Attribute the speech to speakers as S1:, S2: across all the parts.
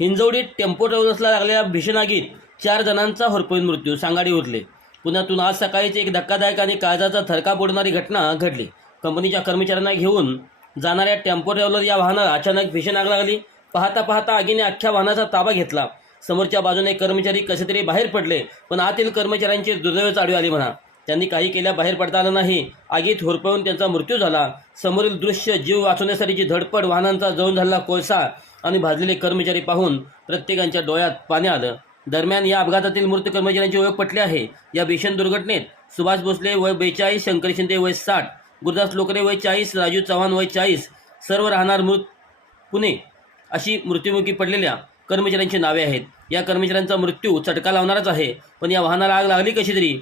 S1: हिंजवडीत tempo ट्रॅव्हल्सला लागलेल्या भीषण आगीत चार जणांचा होरपळून मृत्यू. सांगाडी उरले पुण्यातून आज सकाळीच एक धक्कादायक आणि काळजाचा थरका बोडणारी घटना घडली. कंपनीच्या कर्मचाऱ्यांना घेऊन जाणाऱ्या टेम्पो ट्रॅव्हलर या वाहनाला अचानक भीषण आग लागली. पाहता पाहता आगीने अख्ख्या वाहनाचा ताबा घेतला. समोरच्या बाजूने कर्मचारी कसे तरी बाहेर पडले पण आतील कर्मचाऱ्यांची दुर्दैव आडवी आली म्हणा. त्यांनी काही केल्या बाहेर पडता आलं नाही आगीत होरपळून त्यांचा मृत्यू झाला. समोरील दृश्य जीव वाचवण्यासाठीची धडपड वाहनांचा जळून झालेला कोळसा आणि भाजलेले कर्मचारी पाहून प्रत्येकांच्या डोळ्यात पाणी आलं. दरम्यान या अपघातातील मृत कर्मचाऱ्यांची ओळख पटली आहे. या भीषण दुर्घटनेत सुभाष भोसले वय बेचाळीस शंकर शिंदे वय साठ गुरुदास लोकरे वय चाळीस राजू चव्हाण वय चाळीस सर्व राहणार मृत पुणे अशी मृत्युमुखी पडलेल्या कर्मचाऱ्यांची नावे आहेत. या कर्मचाऱ्यांचा मृत्यू चटका लावणारच आहे. पण या वाहनाला आग लागली कशी तरी?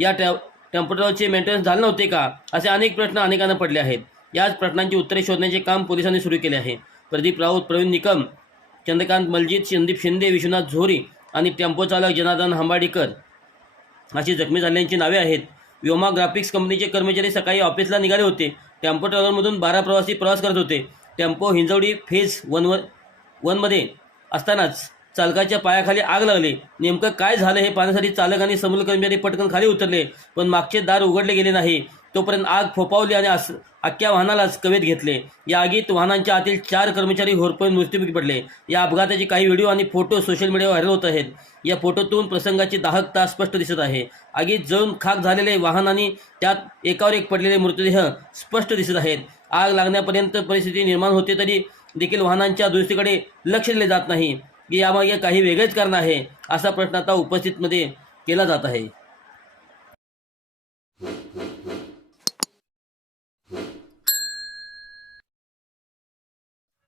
S1: या टॅ टेम्पोटरचे मेंटेनन्स झाले नव्हते का? असे अनेक प्रश्न अनेकांना पडले आहेत. याच प्रश्नांची उत्तरे शोधण्याचे काम पोलिसांनी सुरू केले आहे. प्रदीप राऊत प्रवीण निकम चंद्रकांत मलजीत संदीप शिंदे विश्वनाथ झोरी आणि टेम्पो चालक जनार्दन हंबाडीकर. अशी जखमी झालेल्यांची नावे आहेत. व्योमा ग्राफिक्स कंपनीचे कर्मचारी सकाळी ऑफिसला निघाले होते. टेम्पो ट्रॅव्हलमधून बारा प्रवासी प्रवास करत होते. टेम्पो हिंजवडी फेज वनवर वनमध्ये असतानाच चालकाच्या पायाखाली आग लागली. नेमकं काय झालं हे पाहण्यासाठी चालक आणि समोर कर्मचारी पटकन खाली उतरले पण मागचे दार उघडले गेले नाही. तोपर्यंत आग फोपावली आणि अस अख्ख्या वाहनालाच कवेत घेतले. या आगीत वाहनांच्या आतील चार कर्मचारी होरपळून मृत्यूमुखी पडले. या अपघाताचे काही व्हिडिओ आणि फोटो सोशल मीडियावर व्हायरल होत आहेत. या फोटोतून प्रसंगाची दाहकता स्पष्ट दिसत आहे. आगीत जळून खाक झालेले वाहन आणि त्यात एकावर एक पडलेले मृतदेह स्पष्ट दिसत आहेत. आग लागण्यापर्यंत परिस्थिती निर्माण होते तरी देखील वाहनांच्या दुरुस्तीकडे लक्ष दिले जात नाही. की यामागे काही वेगळेच कारण आहे असा प्रश्न आता उपस्थितमध्ये केला जात आहे.